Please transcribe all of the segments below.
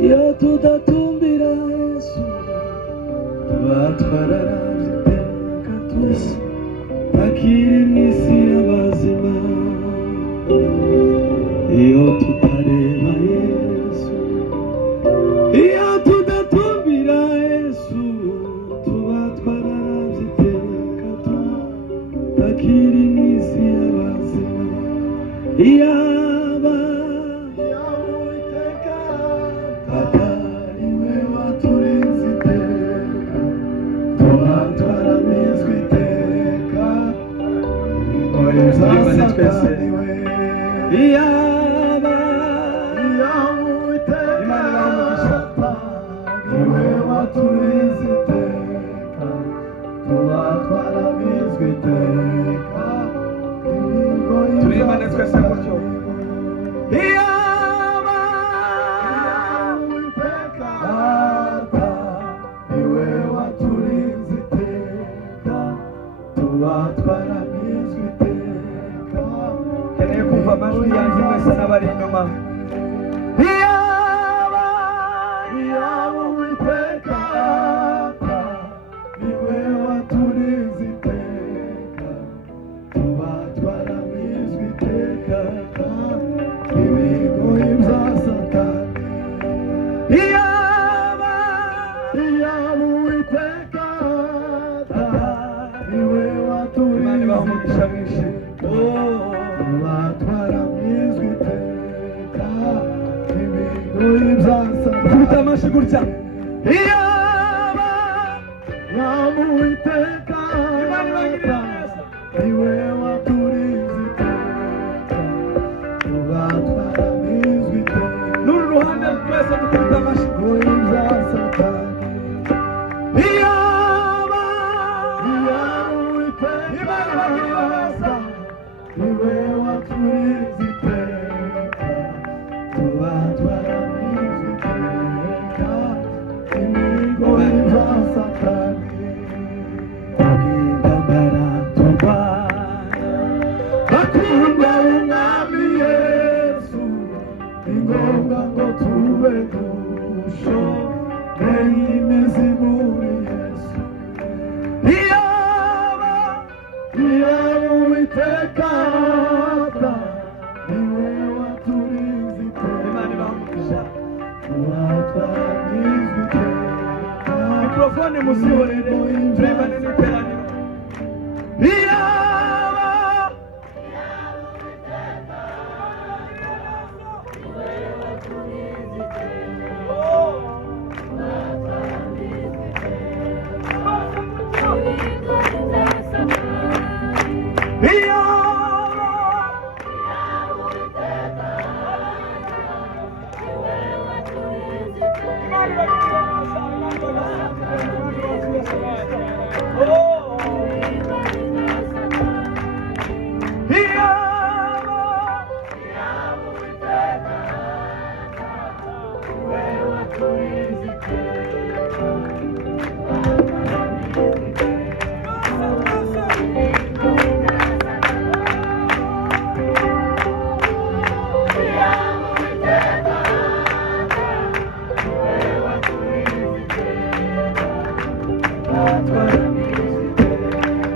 iyo tudatumbira Yesu tuba twararavye iteka tutakiri mw'isi y'abazima. Iyo tutareba Yesu, iyo tudatumbira Yesu tuba twararavye iteka tutakiri mw'isi y'abazima. Iyaba Uwiteka atariwe waturinze iteka tuba twaramizwe iteka oya zasataniwe. Iyaba Uwiteka atariwe waturinze iteka tuba twaramizwe iteka turimane twese gutyo. Iyaba Uwiteka atariwe waturinze iteka tuba twaramizwe iteka. Keneye kumva amajwi yanjye mwese n'abari inyuma. Iyaba Uwiteka atariwe waturinze iteka tuba twaramizwe iteka ibigoyi bya Satani. Iyaba Uwiteka atariwe waturinze iteka tuba twaramizwe iteka ibigoyi bya Satani. Dufite amashyi gutya. Iyaba Uwiteka atariwe waturinze iteka tuba twaramizwe iteka. N'uru ruhande twese dufite amashyi bya Satani. Iyaba Uwiteka atariwe waturinze iteka tuba twaramizwe iteka ibigoyi bya Satani. Kubw'intambara turwana bakundwa b'Umwami Yesu, ni ngombwa ngo tube dushoreye imizi muri Yesu. Iyaba Uwiteka atariwe waturinze iteka tuba twaramizwe iteka. Mikrofone musihorere turebane n'iteraniro. Iyaba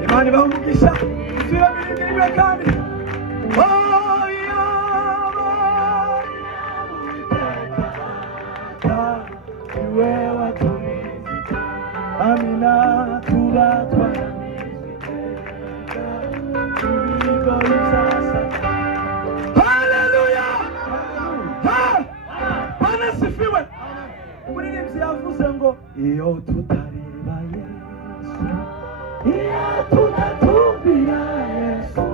Imana ibahe umugisha. Subiramo irindi rimwe kandi. Iyaba atariwe waturinze iteka. Amina tuba twaramizwe iteka ibigoyi bya Satani. Haleluya! Bwana asifiwe. Umuririmbyi yavuze ngo iyo tutareba Yesu, iyo tudatumbira Yesu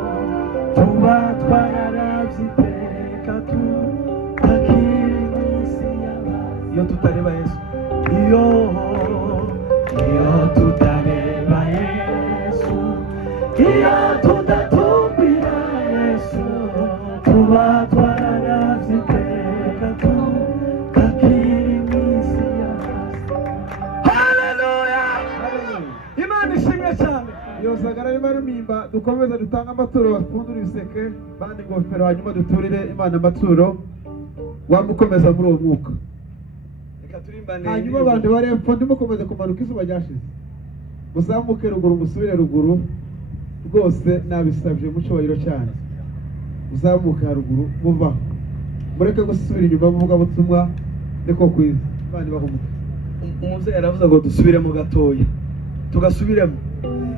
tuba twararavye iteka tutakiri mw'isi y'abazima. Iyo tutareba Yesu, iyo tutareba Yesu, iyo tudatumbira Yesu tuba twararavye iteka tutakiri mw'isi y'abazima. Haleluya! Imana ishimwe cyane. Yosagara arimo arumimba. Dukomeze dutanga amaturo, bapfundure ibiseke bandi ingofero, hanyuma duturire Imana amaturo. Wamukomeza muri uwo mwuka. hanyuma abantu bari hepfo ndimo komeza kumanuka izuba ryashize muzamuke ruguru musubire ruguru rwose nabisabye mucyubahiro cyane uzamuka haruguru muva mureke gusubira inyuma muvuga butumwa niko kwiza bandi bahumuka umuvyeyi aravuze ngo dusubiremo gatoya tugasubiremo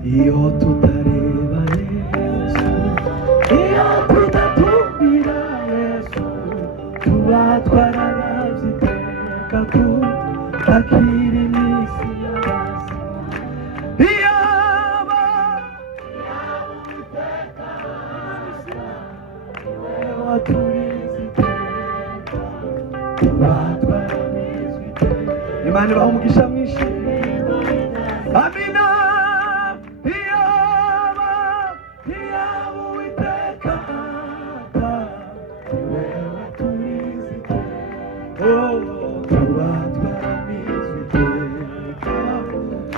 iyo tutareba Yesu iyo tudatumbira Yesu tuba twararavye iteka tutakiri mw'isi y'abazima iyaba iteka wewe waturize iteka tuba twaramizwe iteka Imana ibaha umugisha mwinshi amina iyaba Uwiteka wewe turize iteka tuba twaramizwe iteka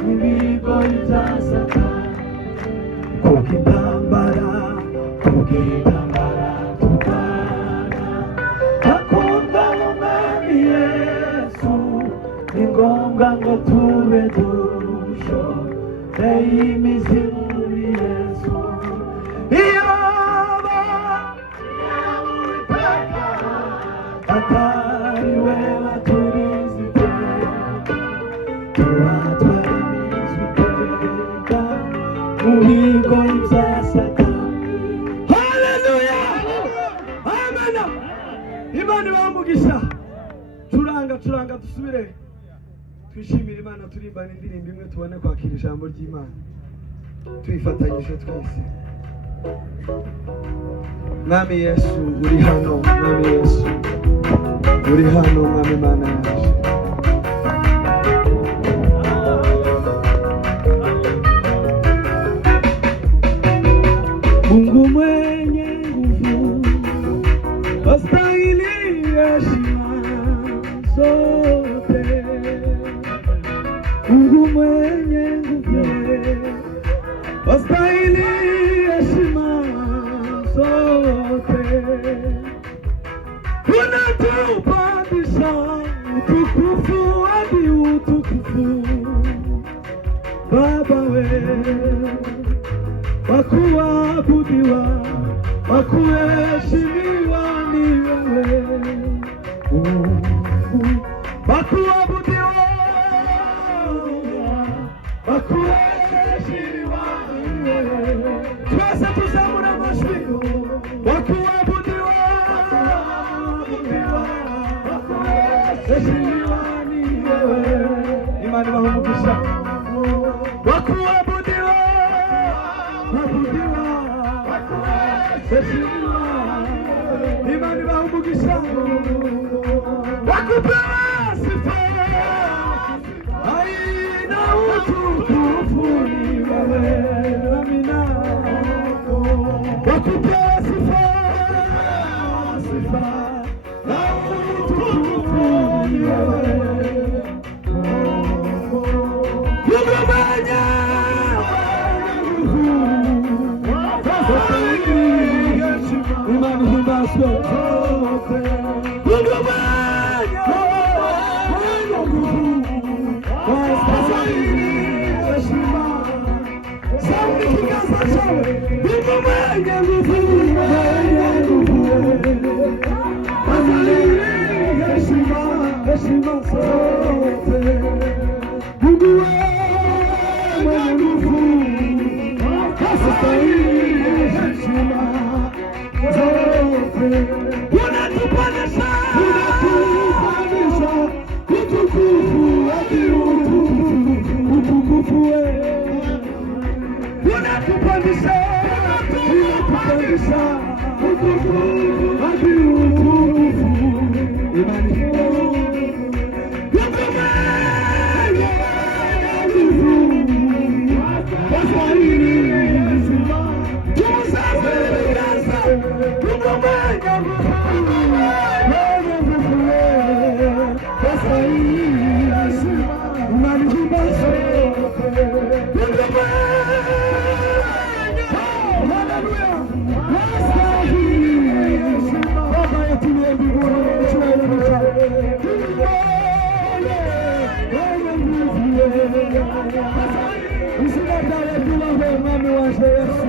mu bigoyi bya Satani kubw'intambara turwana akunda umwami Yesu ni ngombwa ngo tube dushoreye imizi muri Yesu iyaba Uwiteka atari we waturize iteka tuba twaramizwe iteka mu bigoyi bya Satani haleluya amen Imana ibamugisha turanga dusubire twishimire Imana turimbana indirimbo imwe tubone kwakira ijambo ry'Imana twifatanyije twese Mwami Yesu uri hano Mwami Yesu uri hano Mwami Imana yaje Mungu mwenye nguvu wastahili heshima zote Mungu mwenye nguvu wastahili heshima zote unatupandisha utukufu hadi utukufu Baba wewe wakuabudiwa wakuheshimiwa ni wewe wakuabudiwa wakuheshimiwa ni wewe twese tuzamura amajwi wakuabudiwa wakuheshimiwa ni wewe Imana ibaha umugisha wakuabudiwa Heshima Imani ibaha umugisha wakupewa sifa haina utukufu ni wewe amina wakupewa sifa na utukufu ni wewe Kugumanya Imani himbazwe Kugumanya wastahili heshima sauti kiganza chawe Kugumanya nguvu wastahili heshima zote Mungu mwenye nguvu wastahili heshima unatupandisha utukufu hadi utukufu unatupandisha utukufu hadi utukufu Imani izina ryawe ryubahwe mwami waje Yesu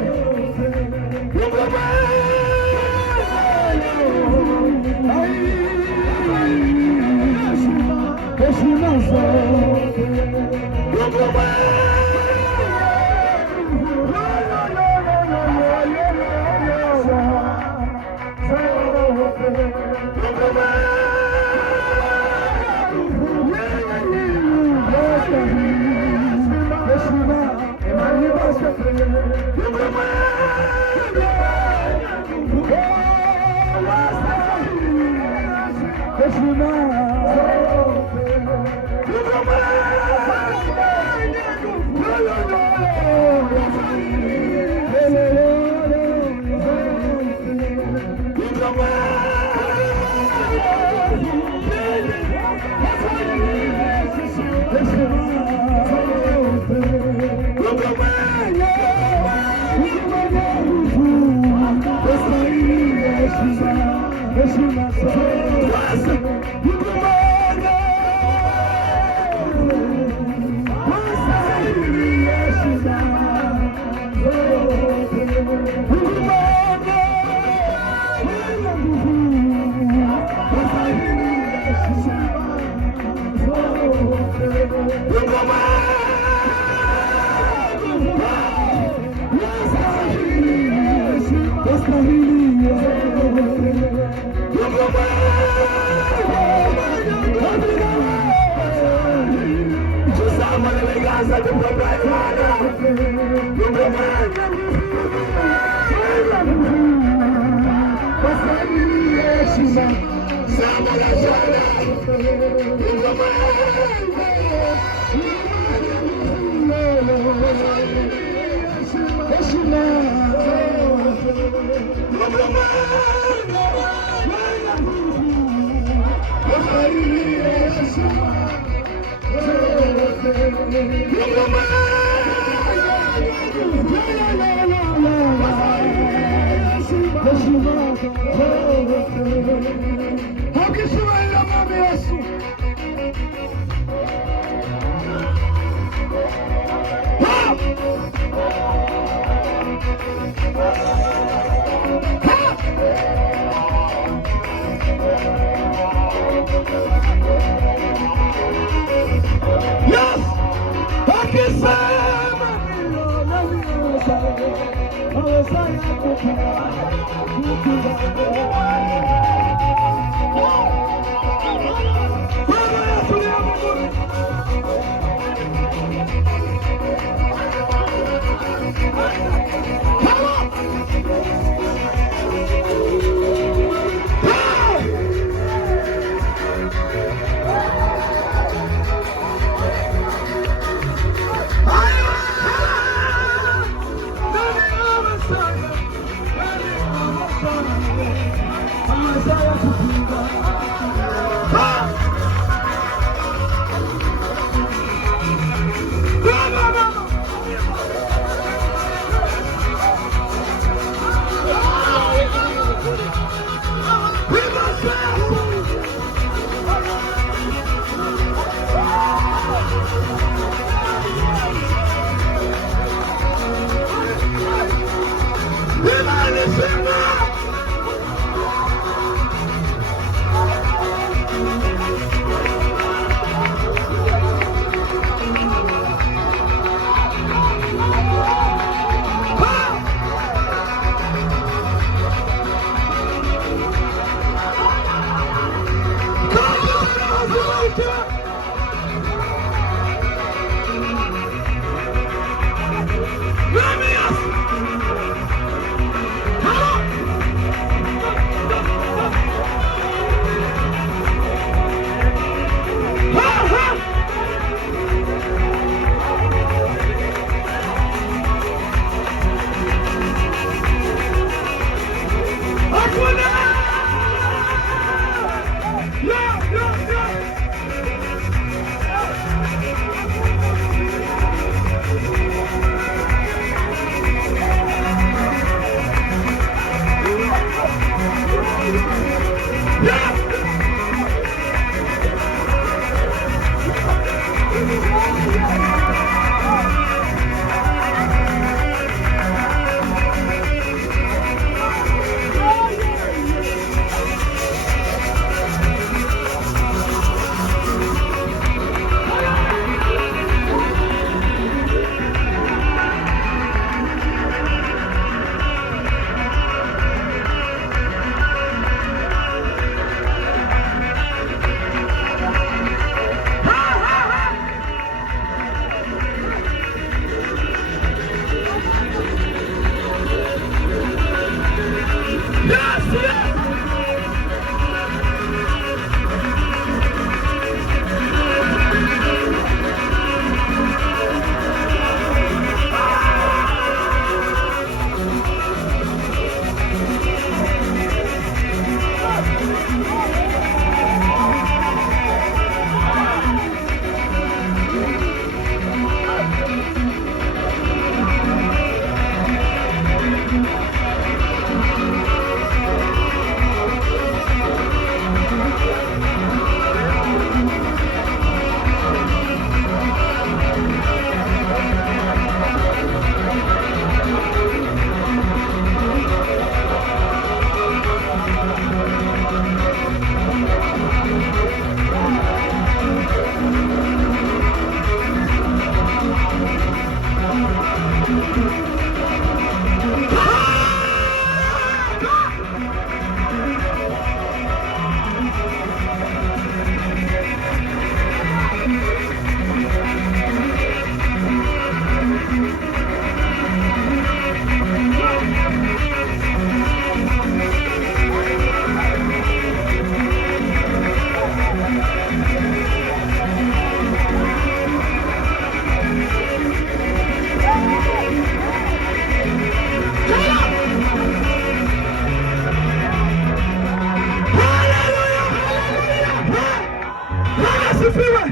asifiwe.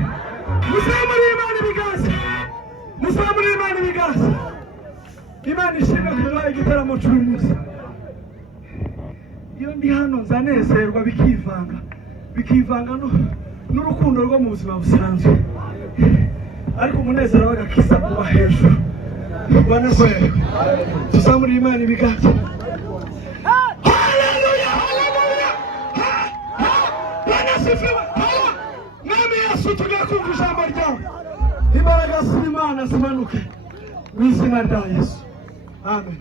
Muzamure Imana ibiganza, muzamure Imana ibiganza. Imana ishimwe kuduha igitaramo cy'umunsi. Iyo ndi hano nzanezerwa bikivanga n'urukundo rwo mu buzima busanzwe, ariko umunezero w'agakiza kuba hejuru. Banezerwe, tuzamure Imana ibiganza. Haleluya, haleluya, banasifiwe. Mwami Yesu, tugiye kumva ijambo ryawe. Imbaraga z'Imana zimanuke mu izina rya Yesu. Amen.